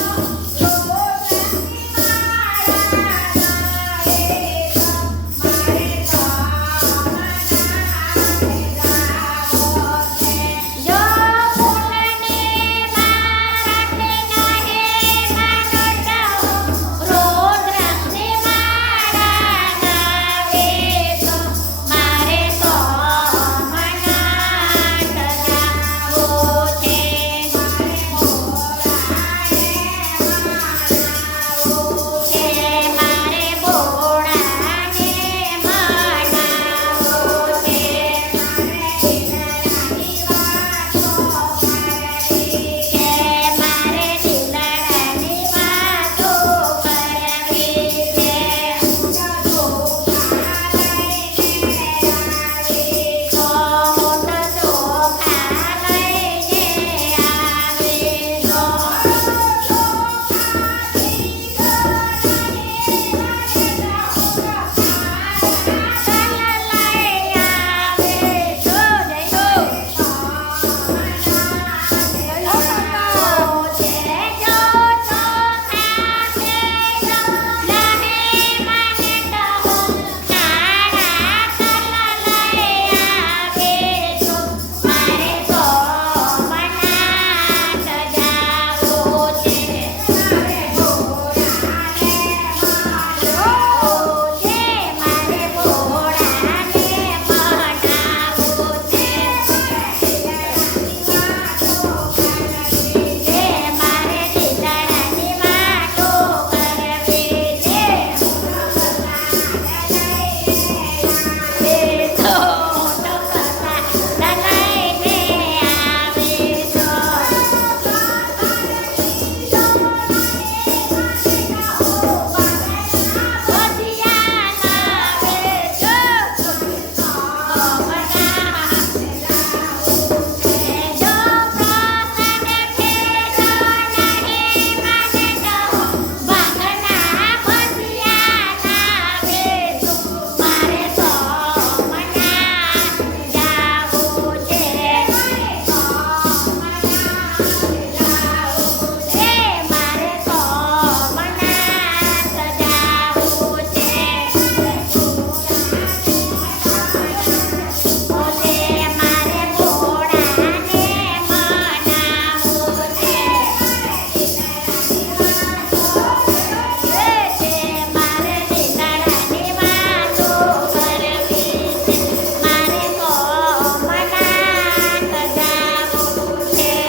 Thank um. you.